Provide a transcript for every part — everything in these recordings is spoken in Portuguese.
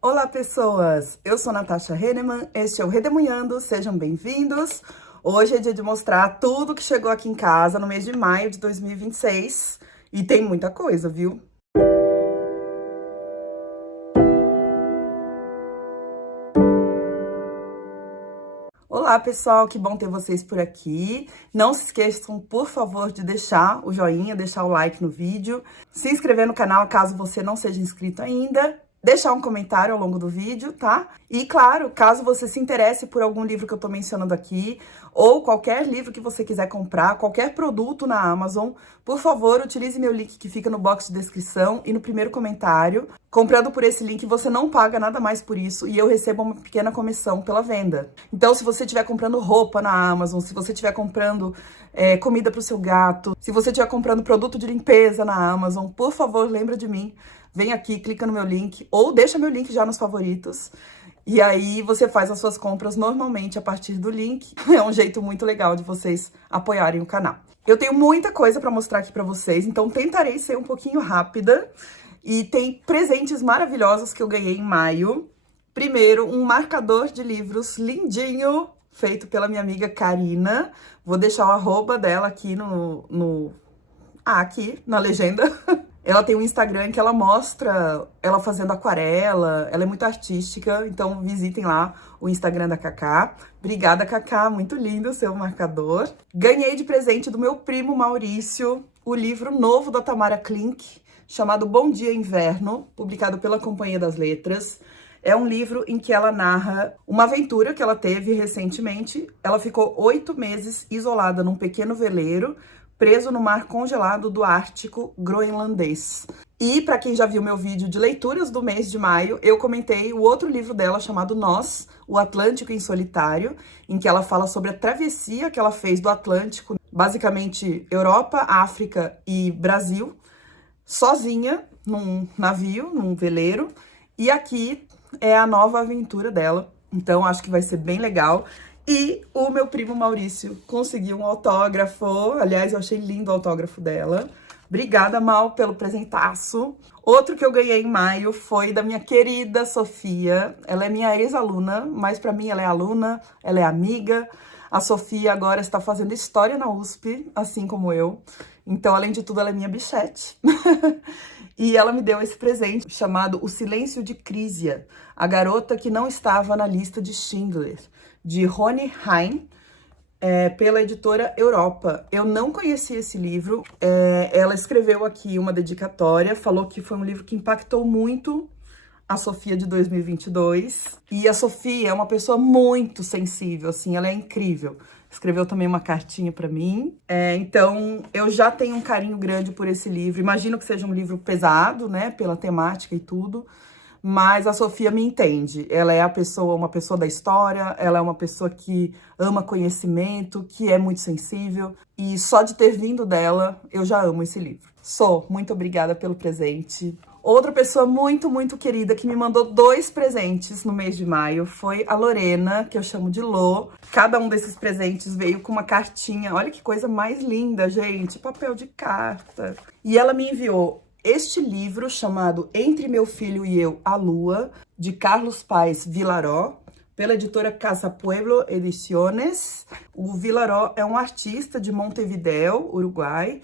Olá, pessoas! Eu sou Natasha Henneman, este é o Redemunhando, sejam bem-vindos! Hoje é dia de mostrar tudo que chegou aqui em casa no mês de maio de 2026 e tem muita coisa, viu? Olá, pessoal, que bom ter vocês por aqui. Não se esqueçam, por favor, de deixar o joinha, deixar o like no vídeo, se inscrever no canal caso você não seja inscrito ainda, deixar um comentário ao longo do vídeo, tá? E, claro, caso você se interesse por algum livro que eu tô mencionando aqui, ou qualquer livro que você quiser comprar, qualquer produto na Amazon, por favor, utilize meu link que fica no box de descrição e no primeiro comentário. Comprando por esse link, você não paga nada mais por isso e eu recebo uma pequena comissão pela venda. Então, se você estiver comprando roupa na Amazon, se você estiver comprando comida para o seu gato, se você estiver comprando produto de limpeza na Amazon, por favor, lembra de mim. Vem aqui, clica no meu link ou deixa meu link já nos favoritos. E aí você faz as suas compras normalmente a partir do link. É um jeito muito legal de vocês apoiarem o canal. Eu tenho muita coisa para mostrar aqui para vocês, então tentarei ser um pouquinho rápida. E tem presentes maravilhosos que eu ganhei em maio. Primeiro, um marcador de livros lindinho, feito pela minha amiga Karina. Vou deixar o arroba dela aqui aqui na legenda. Ela tem um Instagram que ela mostra ela fazendo aquarela, ela é muito artística, então visitem lá o Instagram da Cacá. Obrigada, Cacá, muito lindo o seu marcador. Ganhei de presente do meu primo Maurício o livro novo da Tamara Klink, chamado Bom Dia Inverno, publicado pela Companhia das Letras. É um livro em que ela narra uma aventura que ela teve recentemente. Ela ficou 8 meses isolada num pequeno veleiro, preso no mar congelado do Ártico groenlandês. E, para quem já viu meu vídeo de leituras do mês de maio, eu comentei o outro livro dela chamado Nós, o Atlântico em Solitário, em que ela fala sobre a travessia que ela fez do Atlântico, basicamente Europa, África e Brasil, sozinha, num navio, num veleiro. E aqui é a nova aventura dela, então acho que vai ser bem legal. E o meu primo Maurício conseguiu um autógrafo. Aliás, eu achei lindo o autógrafo dela. Obrigada, Mal, pelo presentaço. Outro que eu ganhei em maio foi da minha querida Sofia. Ela é minha ex-aluna, mas para mim ela é aluna, ela é amiga. A Sofia agora está fazendo história na USP, assim como eu. Então, além de tudo, ela é minha bichete. E ela me deu esse presente chamado O Silêncio de Crisia, a garota que não estava na lista de Schindler, de Roni Heim, pela editora Europa. Eu não conhecia esse livro. Ela escreveu aqui uma dedicatória, falou que foi um livro que impactou muito a Sofia de 2022. E a Sofia é uma pessoa muito sensível, assim, ela é incrível. Escreveu também uma cartinha pra mim. Então, eu já tenho um carinho grande por esse livro. Imagino que seja um livro pesado, né, pela temática e tudo. Mas a Sofia me entende. Ela é uma pessoa da história, ela é uma pessoa que ama conhecimento, que é muito sensível. E só de ter vindo dela, eu já amo esse livro. Muito obrigada pelo presente. Outra pessoa muito, muito querida que me mandou 2 presentes no mês de maio foi a Lorena, que eu chamo de Lô. Cada um desses presentes veio com uma cartinha. Olha que coisa mais linda, gente. Papel de carta. E ela me enviou este livro chamado Entre Meu Filho e Eu, a Lua, de Carlos Paes Vilaró, pela editora Casa Pueblo Ediciones. O Vilaró é um artista de Montevidéu, Uruguai,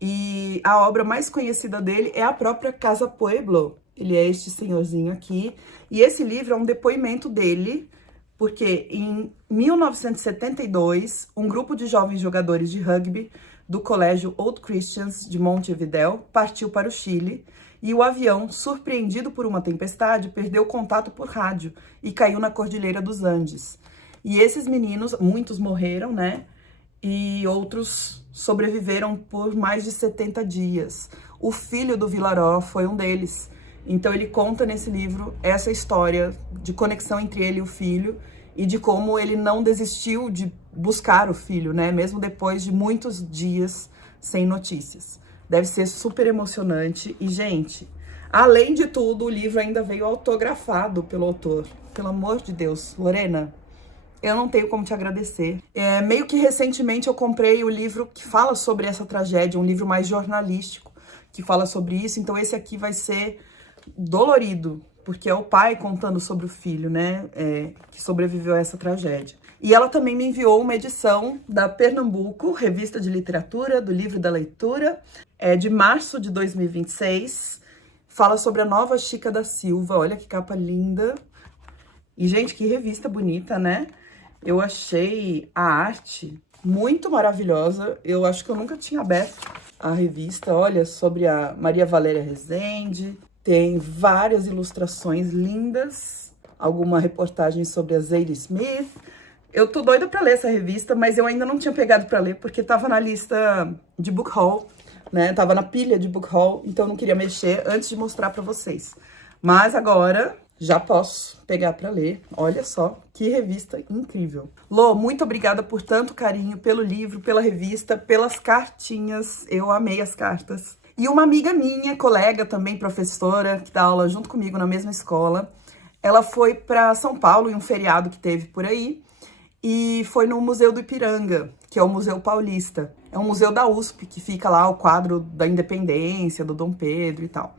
e a obra mais conhecida dele é a própria Casa Pueblo. Ele é este senhorzinho aqui. E esse livro é um depoimento dele, porque em 1972, um grupo de jovens jogadores de rugby do Colégio Old Christians de Montevidéu partiu para o Chile e o avião, surpreendido por uma tempestade, perdeu contato por rádio e caiu na Cordilheira dos Andes. E esses meninos, muitos morreram, né? E outros sobreviveram por mais de 70 dias. O filho do Vilaró foi um deles. Então ele conta nesse livro essa história de conexão entre ele e o filho e de como ele não desistiu de buscar o filho, né? Mesmo depois de muitos dias sem notícias. Deve ser super emocionante. E, gente, além de tudo, o livro ainda veio autografado pelo autor. Pelo amor de Deus, Lorena, eu não tenho como te agradecer. Meio que recentemente eu comprei o livro que fala sobre essa tragédia, um livro mais jornalístico que fala sobre isso. Então esse aqui vai ser dolorido porque é o pai contando sobre o filho, né, que sobreviveu a essa tragédia. E ela também me enviou uma edição da Pernambuco, Revista de Literatura, do Livro da Leitura, de março de 2026. Fala sobre a nova Chica da Silva. Olha que capa linda. E, gente, que revista bonita, né? Eu achei a arte muito maravilhosa. Eu acho que eu nunca tinha aberto a revista. Olha, sobre a Maria Valéria Rezende. Tem várias ilustrações lindas. Alguma reportagem sobre a Zadie Smith. Eu tô doida pra ler essa revista, mas eu ainda não tinha pegado pra ler, porque tava na lista de book haul, né? Tava na pilha de book haul, então eu não queria mexer antes de mostrar pra vocês. Mas agora já posso pegar pra ler. Olha só, que revista incrível. Lô, muito obrigada por tanto carinho, pelo livro, pela revista, pelas cartinhas. Eu amei as cartas. E uma amiga minha, colega também, professora, que dá aula junto comigo na mesma escola, ela foi pra São Paulo em um feriado que teve por aí, e foi no Museu do Ipiranga, que é o Museu Paulista. É um museu da USP, que fica lá o quadro da Independência, do Dom Pedro e tal.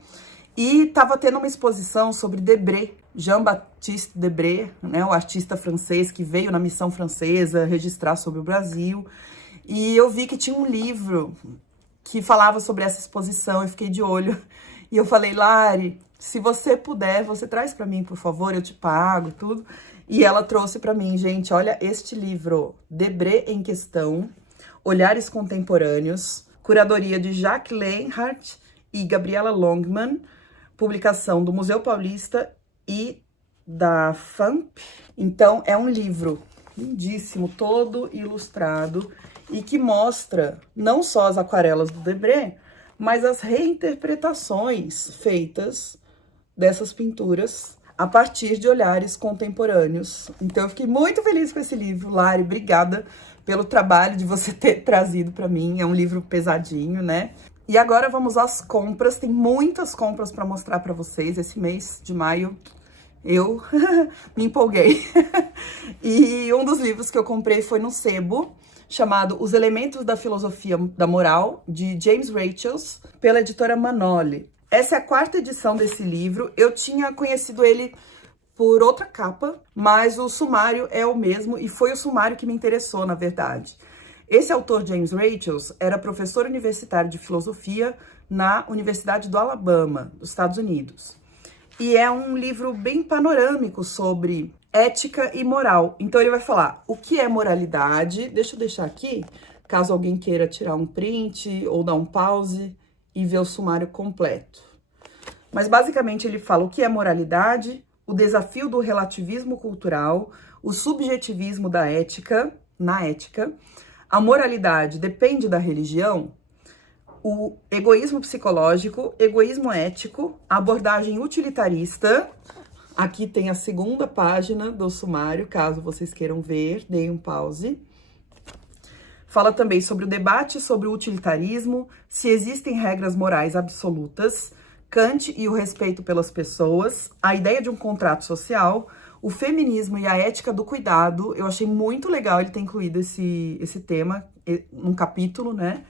E tava tendo uma exposição sobre Debré, Jean-Baptiste Debré, né, o artista francês que veio na missão francesa registrar sobre o Brasil. E eu vi que tinha um livro que falava sobre essa exposição, eu fiquei de olho. E eu falei, Lari, se você puder, você traz para mim, por favor, eu te pago, tudo. E ela trouxe para mim, gente, olha este livro, Debré em Questão, Olhares Contemporâneos, curadoria de Jacques Lenhardt e Gabriela Longman, publicação do Museu Paulista e da FAMP. Então, é um livro lindíssimo, todo ilustrado, e que mostra não só as aquarelas do Debré, mas as reinterpretações feitas dessas pinturas a partir de olhares contemporâneos. Então, eu fiquei muito feliz com esse livro. Lari, obrigada pelo trabalho de você ter trazido para mim. É um livro pesadinho, né? E agora vamos às compras. Tem muitas compras para mostrar para vocês. Esse mês de maio eu me empolguei. E um dos livros que eu comprei foi no Sebo, chamado Os Elementos da Filosofia da Moral, de James Rachels, pela editora Manoli. Essa é a 4ª edição desse livro. Eu tinha conhecido ele por outra capa, mas o sumário é o mesmo e foi o sumário que me interessou, na verdade. Esse autor, James Rachels, era professor universitário de filosofia na Universidade do Alabama, dos Estados Unidos. E é um livro bem panorâmico sobre ética e moral. Então ele vai falar o que é moralidade. Deixa eu deixar aqui, caso alguém queira tirar um print ou dar um pause e ver o sumário completo. Mas basicamente ele fala o que é moralidade, o desafio do relativismo cultural, o subjetivismo da ética, na ética, a moralidade depende da religião, o egoísmo psicológico, egoísmo ético, a abordagem utilitarista. Aqui tem a 2ª página do sumário, caso vocês queiram ver, deem um pause. Fala também sobre o debate sobre o utilitarismo, se existem regras morais absolutas, Kant e o respeito pelas pessoas, a ideia de um contrato social, o feminismo e a ética do cuidado. Eu achei muito legal ele ter incluído esse tema num capítulo, né?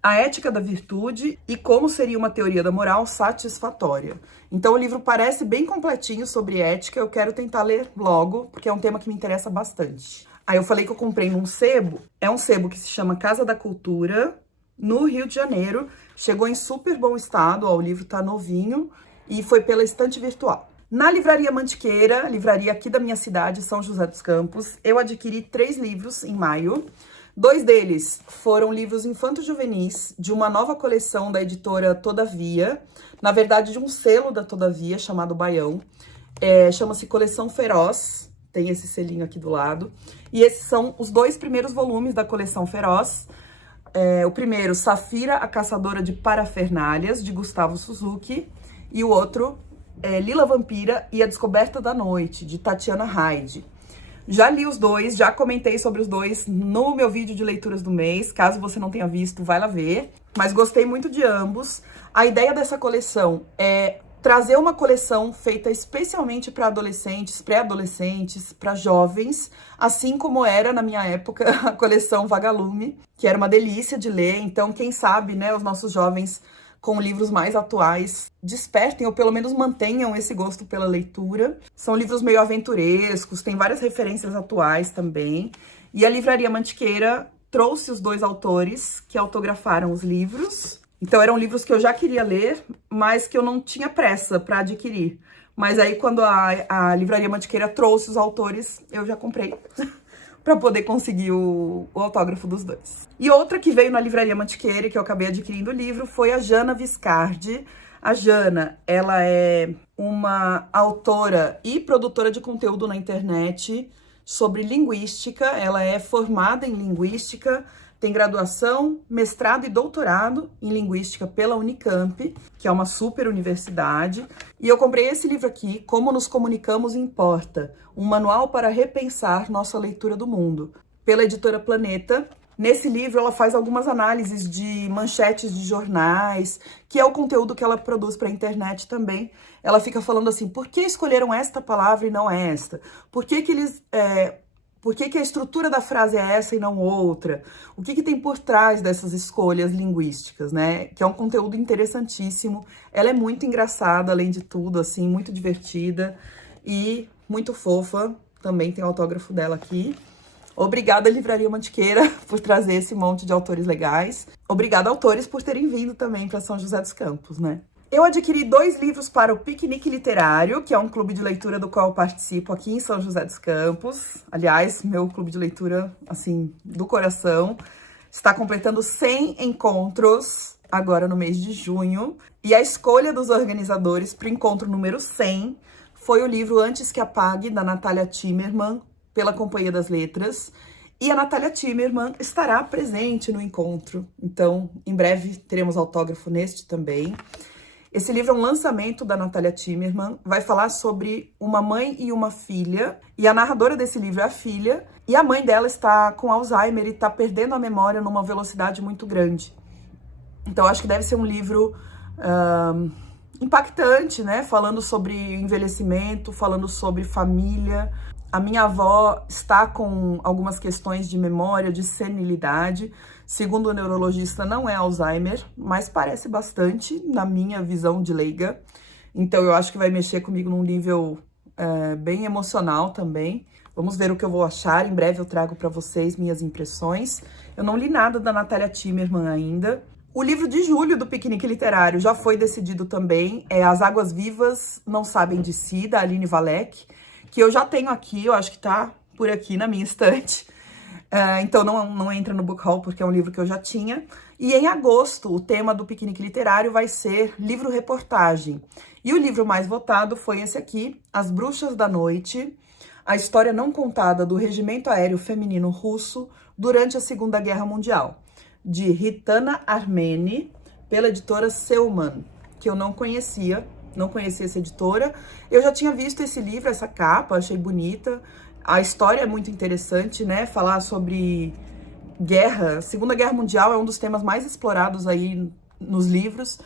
A ética da virtude e como seria uma teoria da moral satisfatória. Então o livro parece bem completinho sobre ética, eu quero tentar ler logo, porque é um tema que me interessa bastante. Aí eu falei que eu comprei num sebo, é um sebo que se chama Casa da Cultura, no Rio de Janeiro, chegou em super bom estado, ó, o livro tá novinho, e foi pela estante virtual. Na Livraria Mantiqueira, livraria aqui da minha cidade, São José dos Campos, eu adquiri 3 livros em maio. 2 deles foram livros infanto-juvenis de uma nova coleção da editora Todavia, na verdade de um selo da Todavia chamado Baião, chama-se Coleção Feroz, tem esse selinho aqui do lado, e esses são os 2 primeiros volumes da Coleção Feroz. O primeiro, Safira, a Caçadora de Parafernálias, de Gustavo Suzuki, e o outro, Lila Vampira e a Descoberta da Noite, de Tatiana Hyde. Já li os 2, já comentei sobre os 2 no meu vídeo de leituras do mês. Caso você não tenha visto, vai lá ver. Mas gostei muito de ambos. A ideia dessa coleção é trazer uma coleção feita especialmente para adolescentes, pré-adolescentes, para jovens, assim como era na minha época a coleção Vagalume, que era uma delícia de ler. Então, quem sabe, né, os nossos jovens com livros mais atuais despertem ou pelo menos mantenham esse gosto pela leitura. São livros meio aventurescos, tem várias referências atuais também. E a Livraria Mantiqueira trouxe os 2 autores que autografaram os livros. Então eram livros que eu já queria ler, mas que eu não tinha pressa para adquirir. Mas aí quando a Livraria Mantiqueira trouxe os autores, eu já comprei. Para poder conseguir o autógrafo dos 2. E outra que veio na Livraria Mantiqueira, que eu acabei adquirindo o livro, foi a Jana Viscardi. A Jana, ela é uma autora e produtora de conteúdo na internet sobre linguística. Ela é formada em linguística, tem graduação, mestrado e doutorado em linguística pela Unicamp, que é uma super universidade. E eu comprei esse livro aqui, Como Nos Comunicamos Importa, um manual para repensar nossa leitura do mundo, pela editora Planeta. Nesse livro, ela faz algumas análises de manchetes de jornais, que é o conteúdo que ela produz para a internet também. Ela fica falando assim, por que escolheram esta palavra e não esta? Por que a estrutura da frase é essa e não outra? O que tem por trás dessas escolhas linguísticas, né? Que é um conteúdo interessantíssimo. Ela é muito engraçada, além de tudo, assim, muito divertida e muito fofa. Também tem o autógrafo dela aqui. Obrigada, Livraria Mantiqueira, por trazer esse monte de autores legais. Obrigada, autores, por terem vindo também para São José dos Campos, né? Eu adquiri 2 livros para o Piquenique Literário, que é um clube de leitura do qual eu participo aqui em São José dos Campos. Aliás, meu clube de leitura, assim, do coração, está completando 100 encontros agora no mês de junho. E a escolha dos organizadores para o encontro número 100 foi o livro Antes que Apague, da Natália Timmerman, pela Companhia das Letras. E a Natália Timmerman estará presente no encontro. Então, em breve, teremos autógrafo neste também. Esse livro é um lançamento da Natália Timmerman, vai falar sobre uma mãe e uma filha, e a narradora desse livro é a filha, e a mãe dela está com Alzheimer e está perdendo a memória numa velocidade muito grande. Então, acho que deve ser um livro impactante, né? Falando sobre envelhecimento, falando sobre família. A minha avó está com algumas questões de memória, de senilidade. Segundo o neurologista, não é Alzheimer, mas parece bastante, na minha visão de leiga. Então, eu acho que vai mexer comigo num nível bem emocional também. Vamos ver o que eu vou achar. Em breve eu trago para vocês minhas impressões. Eu não li nada da Natália Timmerman ainda. O livro de julho do Piquenique Literário já foi decidido também. É As Águas Vivas Não Sabem de Si, da Aline Valek, que eu já tenho aqui, eu acho que tá por aqui na minha estante. Então não entra no book haul porque é um livro que eu já tinha. E em agosto, o tema do Piquenique Literário vai ser livro-reportagem. E o livro mais votado foi esse aqui, As Bruxas da Noite, a história não contada do Regimento Aéreo Feminino Russo durante a Segunda Guerra Mundial, de Ritana Armeni, pela editora Selman, que eu não conhecia essa editora. Eu já tinha visto esse livro, essa capa, achei bonita. A história é muito interessante, né? Falar sobre guerra. Segunda Guerra Mundial é um dos temas mais explorados aí nos livros,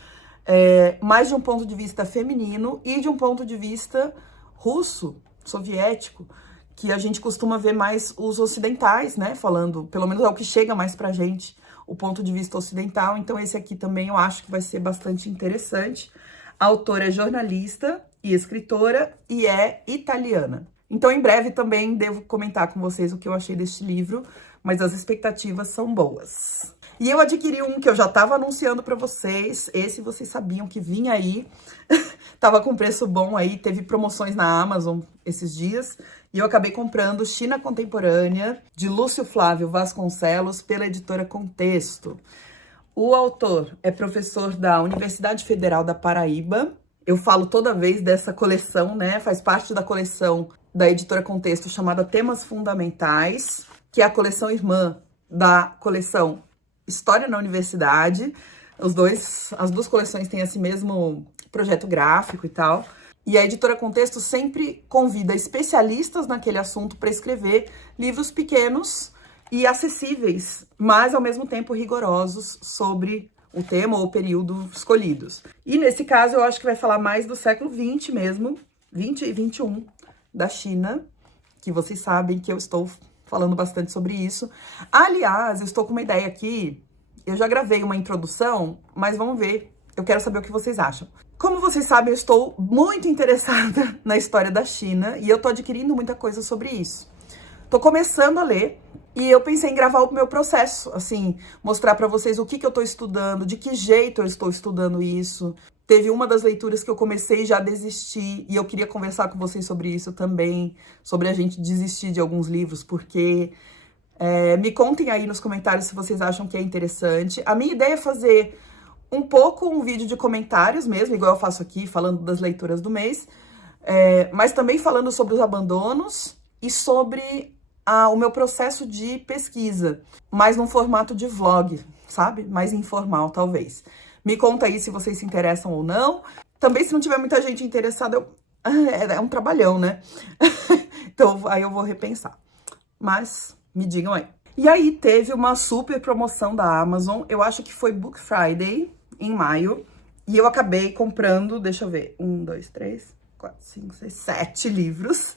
mais de um ponto de vista feminino e de um ponto de vista russo, soviético, que a gente costuma ver mais os ocidentais, né? Falando, pelo menos é o que chega mais pra gente, o ponto de vista ocidental. Então esse aqui também eu acho que vai ser bastante interessante. A autora é jornalista e escritora e é italiana. Então, em breve também devo comentar com vocês o que eu achei deste livro, mas as expectativas são boas. E eu adquiri um que eu já estava anunciando para vocês, esse vocês sabiam que vinha aí, tava com preço bom aí, teve promoções na Amazon esses dias, e eu acabei comprando China Contemporânea, de Lúcio Flávio Vasconcelos, pela editora Contexto. O autor é professor da Universidade Federal da Paraíba. Eu falo toda vez dessa coleção, né? Faz parte da coleção da editora Contexto, chamada Temas Fundamentais, que é a coleção irmã da coleção História na Universidade. As duas coleções têm esse mesmo projeto gráfico e tal. E a editora Contexto sempre convida especialistas naquele assunto para escrever livros pequenos e acessíveis, mas ao mesmo tempo rigorosos sobre o tema ou o período escolhidos. E nesse caso eu acho que vai falar mais do século XX mesmo, 20 e 21, da China, que vocês sabem que eu estou falando bastante sobre isso. Aliás, eu estou com uma ideia aqui, eu já gravei uma introdução, mas vamos ver. Eu quero saber o que vocês acham. Como vocês sabem, eu estou muito interessada na história da China e eu tô adquirindo muita coisa sobre isso. Tô começando a ler e eu pensei em gravar o meu processo, assim, mostrar pra vocês o que eu tô estudando, de que jeito eu estou estudando isso. Teve uma das leituras que eu comecei e já desisti, e eu queria conversar com vocês sobre isso também, sobre a gente desistir de alguns livros, porque me contem aí nos comentários se vocês acham que é interessante. A minha ideia é fazer um pouco um vídeo de comentários mesmo, igual eu faço aqui, falando das leituras do mês, mas também falando sobre os abandonos e sobre o meu processo de pesquisa, mais num formato de vlog, sabe? Mais informal, talvez. Me conta aí se vocês se interessam ou não. Também, se não tiver muita gente interessada, é um trabalhão, né? Então, aí eu vou repensar. Mas, me digam aí. E aí, teve uma super promoção da Amazon. Eu acho que foi Book Friday, em maio. E eu acabei comprando, deixa eu ver, 1, 2, 3, 4, 5, 6, 7 livros.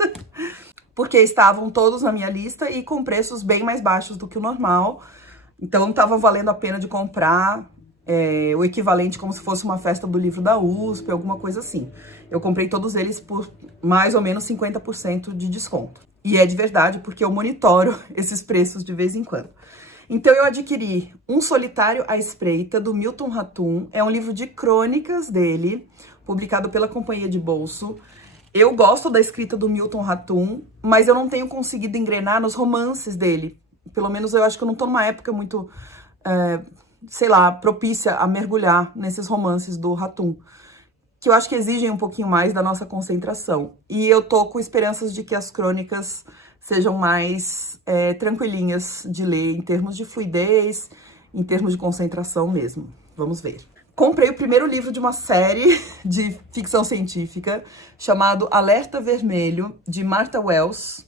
Porque estavam todos na minha lista e com preços bem mais baixos do que o normal. Então, tava valendo a pena de comprar o equivalente como se fosse uma festa do livro da USP, alguma coisa assim. Eu comprei todos eles por mais ou menos 50% de desconto. E é de verdade, porque eu monitoro esses preços de vez em quando. Então, eu adquiri Um Solitário à Espreita, do Milton Ratum. É um livro de crônicas dele, publicado pela Companhia de Bolso. Eu gosto da escrita do Milton Ratum, mas eu não tenho conseguido engrenar nos romances dele. Pelo menos eu acho que eu não tô numa época muito, sei lá, propícia a mergulhar nesses romances do Ratum, que eu acho que exigem um pouquinho mais da nossa concentração. E eu tô com esperanças de que as crônicas sejam mais tranquilinhas de ler, em termos de fluidez, em termos de concentração mesmo. Vamos ver. Comprei o primeiro livro de uma série de ficção científica, chamado Alerta Vermelho, de Martha Wells.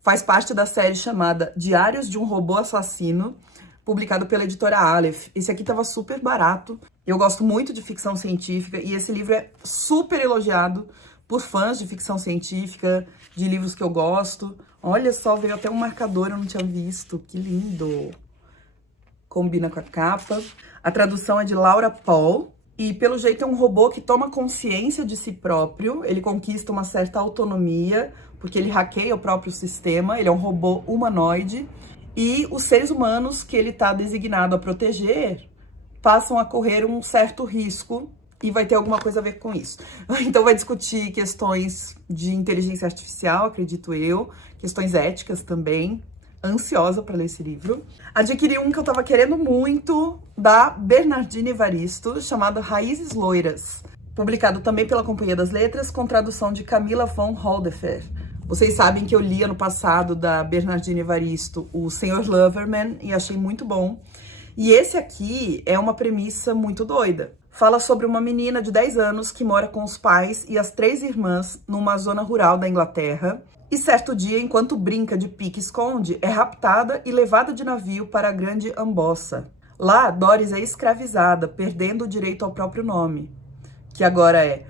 Faz parte da série chamada Diários de um Robô Assassino, publicado pela editora Aleph. Esse aqui tava super barato. Eu gosto muito de ficção científica e esse livro é super elogiado por fãs de ficção científica, de livros que eu gosto. Olha só, veio até um marcador, eu não tinha visto. Que lindo! Combina com a capa. A tradução é de Laura Paul. E, pelo jeito, é um robô que toma consciência de si próprio. Ele conquista uma certa autonomia, porque ele hackeia o próprio sistema. Ele é um robô humanoide. E os seres humanos que ele está designado a proteger passam a correr um certo risco e vai ter alguma coisa a ver com isso. Então vai discutir questões de inteligência artificial, acredito eu, questões éticas também. Ansiosa para ler esse livro. Adquiri um que eu tava querendo muito, da Bernardina Evaristo, chamado Raízes Loiras, publicado também pela Companhia das Letras, com tradução de Camila von Holdefer. Vocês sabem que eu li ano passado da Bernardina Evaristo o Sr. Loverman e achei muito bom. E esse aqui é uma premissa muito doida. Fala sobre uma menina de 10 anos que mora com os pais e as 3 irmãs numa zona rural da Inglaterra. E certo dia, enquanto brinca de pique-esconde, é raptada e levada de navio para a Grande Ambossa. Lá, Doris é escravizada, perdendo o direito ao próprio nome, que agora é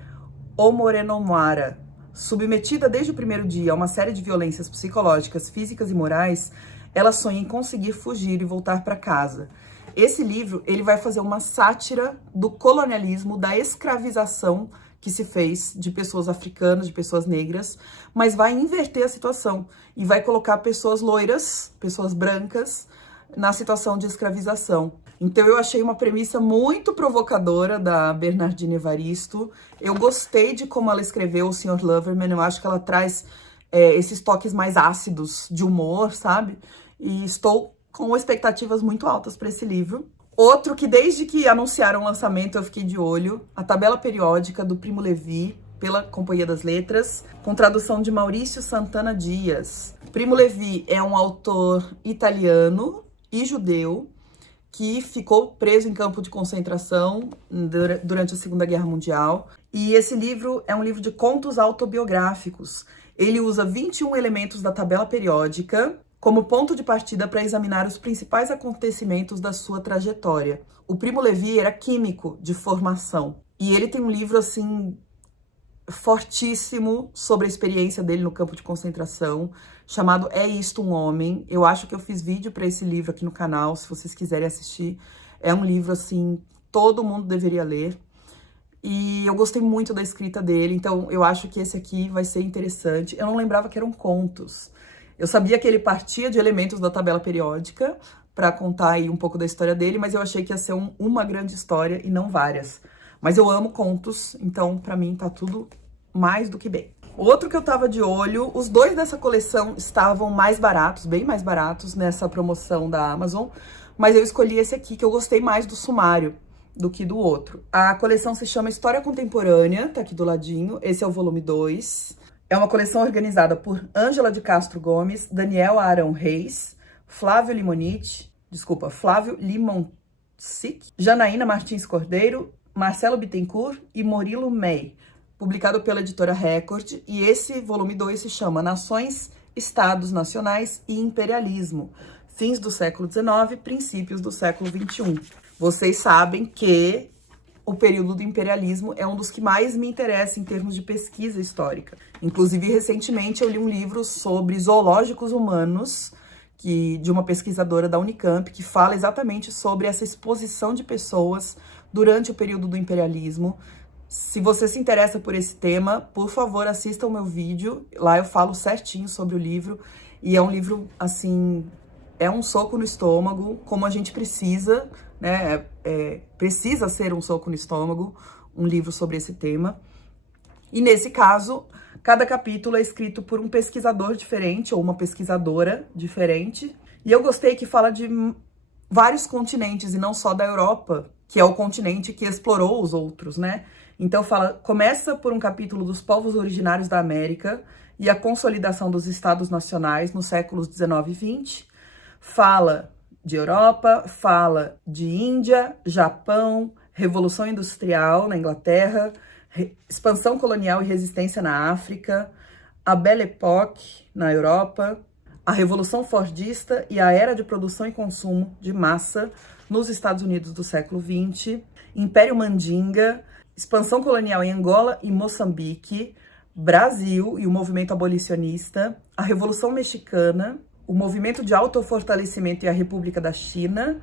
Omorenomara. Submetida desde o primeiro dia a uma série de violências psicológicas, físicas e morais, ela sonha em conseguir fugir e voltar para casa. Esse livro, ele vai fazer uma sátira do colonialismo, da escravização que se fez de pessoas africanas, de pessoas negras, mas vai inverter a situação e vai colocar pessoas loiras, pessoas brancas, na situação de escravização. Então eu achei uma premissa muito provocadora da Bernardina Evaristo. Eu gostei de como ela escreveu o Sr. Loverman, eu acho que ela traz esses toques mais ácidos de humor, sabe? E estou com expectativas muito altas para esse livro. Outro que desde que anunciaram o lançamento eu fiquei de olho, A Tabela Periódica, do Primo Levi, pela Companhia das Letras, com tradução de Maurício Santana Dias. Primo Levi é um autor italiano e judeu que ficou preso em campo de concentração durante a Segunda Guerra Mundial. E esse livro é um livro de contos autobiográficos. Ele usa 21 elementos da tabela periódica como ponto de partida para examinar os principais acontecimentos da sua trajetória. O Primo Levi era químico de formação. E ele tem um livro, assim, fortíssimo sobre a experiência dele no campo de concentração, chamado É Isto um Homem? Eu acho que eu fiz vídeo para esse livro aqui no canal, se vocês quiserem assistir. É um livro, assim, todo mundo deveria ler. E eu gostei muito da escrita dele, então eu acho que esse aqui vai ser interessante. Eu não lembrava que eram contos. Eu sabia que ele partia de elementos da tabela periódica para contar aí um pouco da história dele, mas eu achei que ia ser uma grande história e não várias. Mas eu amo contos, então pra mim tá tudo mais do que bem. Outro que eu tava de olho, os dois dessa coleção estavam mais baratos, bem mais baratos nessa promoção da Amazon, mas eu escolhi esse aqui, que eu gostei mais do sumário do que do outro. A coleção se chama História Contemporânea, tá aqui do ladinho, esse é o volume 2. É uma coleção organizada por Ângela de Castro Gomes, Daniel Arão Reis, Flávio Limonsic, Janaína Martins Cordeiro, Marcelo Bittencourt e Murilo May, publicado pela editora Record, e esse volume 2 se chama Nações, Estados Nacionais e Imperialismo, fins do século XIX, princípios do século XXI. Vocês sabem que o período do imperialismo é um dos que mais me interessa em termos de pesquisa histórica. Inclusive, recentemente eu li um livro sobre zoológicos humanos, de uma pesquisadora da Unicamp, que fala exatamente sobre essa exposição de pessoas durante o período do imperialismo. Se você se interessa por esse tema, por favor, assista o meu vídeo. Lá eu falo certinho sobre o livro. E é um livro, assim, é um soco no estômago, como a gente precisa, né? Precisa ser um soco no estômago, um livro sobre esse tema. E nesse caso, cada capítulo é escrito por um pesquisador diferente ou uma pesquisadora diferente. E eu gostei que fala de vários continentes e não só da Europa, que é o continente que explorou os outros, né? Então começa por um capítulo dos povos originários da América e a consolidação dos estados nacionais nos séculos 19 e 20. Fala de Europa, fala de Índia, Japão, Revolução Industrial na Inglaterra, expansão colonial e resistência na África, a Belle Époque na Europa, a Revolução Fordista e a Era de Produção e Consumo de Massa nos Estados Unidos do século XX, Império Mandinga, expansão colonial em Angola e Moçambique, Brasil e o movimento abolicionista, a Revolução Mexicana, o movimento de autofortalecimento e a República da China,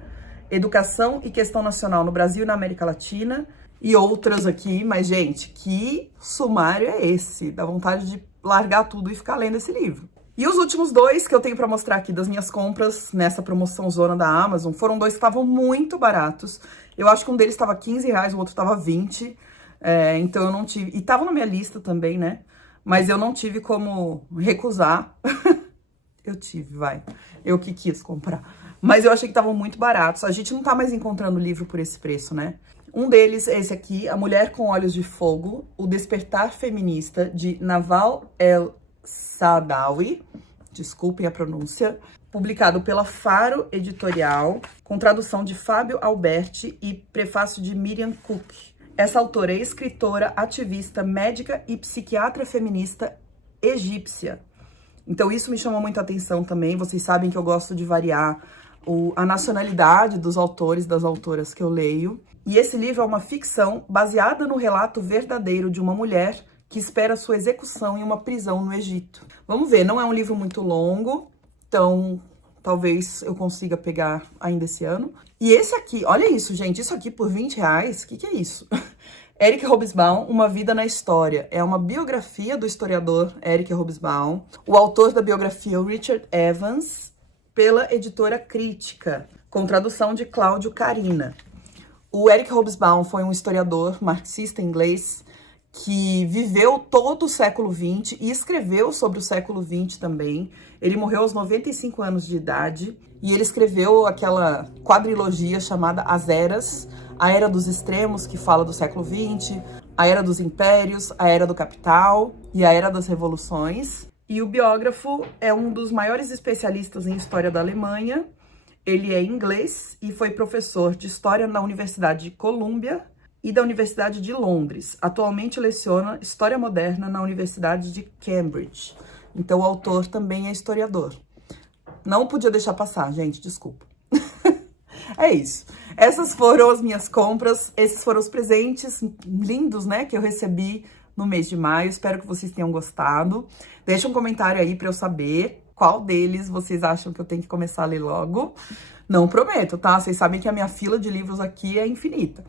educação e questão nacional no Brasil e na América Latina, e outras aqui, mas, gente, que sumário é esse? Dá vontade de largar tudo e ficar lendo esse livro. E os últimos dois que eu tenho pra mostrar aqui das minhas compras nessa promoção zona da Amazon, foram dois que estavam muito baratos. Eu acho que um deles estava R$15, o outro estava 20. Então eu não tive... E tava na minha lista também, né? Mas eu não tive como recusar. Eu tive, vai. Eu que quis comprar. Mas eu achei que estavam muito baratos. A gente não tá mais encontrando livro por esse preço, né? Um deles é esse aqui, A Mulher com Olhos de Fogo, O Despertar Feminista, de Naval El-Saadawi, desculpem a pronúncia, publicado pela Faro Editorial, com tradução de Fábio Alberti e prefácio de Miriam Cook. Essa autora é escritora, ativista, médica e psiquiatra feminista egípcia. Então isso me chamou muita atenção também. Vocês sabem que eu gosto de variar a nacionalidade dos autores, das autoras que eu leio. E esse livro é uma ficção baseada no relato verdadeiro de uma mulher que espera sua execução em uma prisão no Egito. Vamos ver, não é um livro muito longo, então talvez eu consiga pegar ainda esse ano. E esse aqui, olha isso, gente, isso aqui por R$20, o que é isso? Eric Hobsbawm, Uma Vida na História. É uma biografia do historiador Eric Hobsbawm. O autor da biografia é o Richard Evans, pela editora Crítica, com tradução de Cláudio Carina. O Eric Hobsbawm foi um historiador marxista inglês que viveu todo o século XX e escreveu sobre o século XX também. Ele morreu aos 95 anos de idade e ele escreveu aquela quadrilogia chamada As Eras, a Era dos Extremos, que fala do século XX, a Era dos Impérios, a Era do Capital e a Era das Revoluções. E o biógrafo é um dos maiores especialistas em história da Alemanha. Ele é inglês e foi professor de História na Universidade de Columbia e da Universidade de Londres. Atualmente leciona História Moderna na Universidade de Cambridge. Então o autor também é historiador. Não podia deixar passar, gente, desculpa. É isso. Essas foram as minhas compras, esses foram os presentes lindos, né, que eu recebi no mês de maio. Espero que vocês tenham gostado. Deixa um comentário aí pra eu saber qual deles vocês acham que eu tenho que começar a ler logo. Não prometo, tá? Vocês sabem que a minha fila de livros aqui é infinita.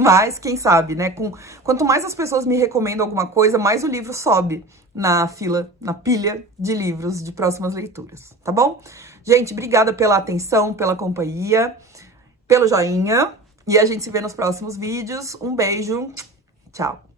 Mas, quem sabe, né? Quanto mais as pessoas me recomendam alguma coisa, mais o livro sobe na fila, na pilha de livros de próximas leituras, tá bom? Gente, obrigada pela atenção, pela companhia, pelo joinha. E a gente se vê nos próximos vídeos. Um beijo. Tchau.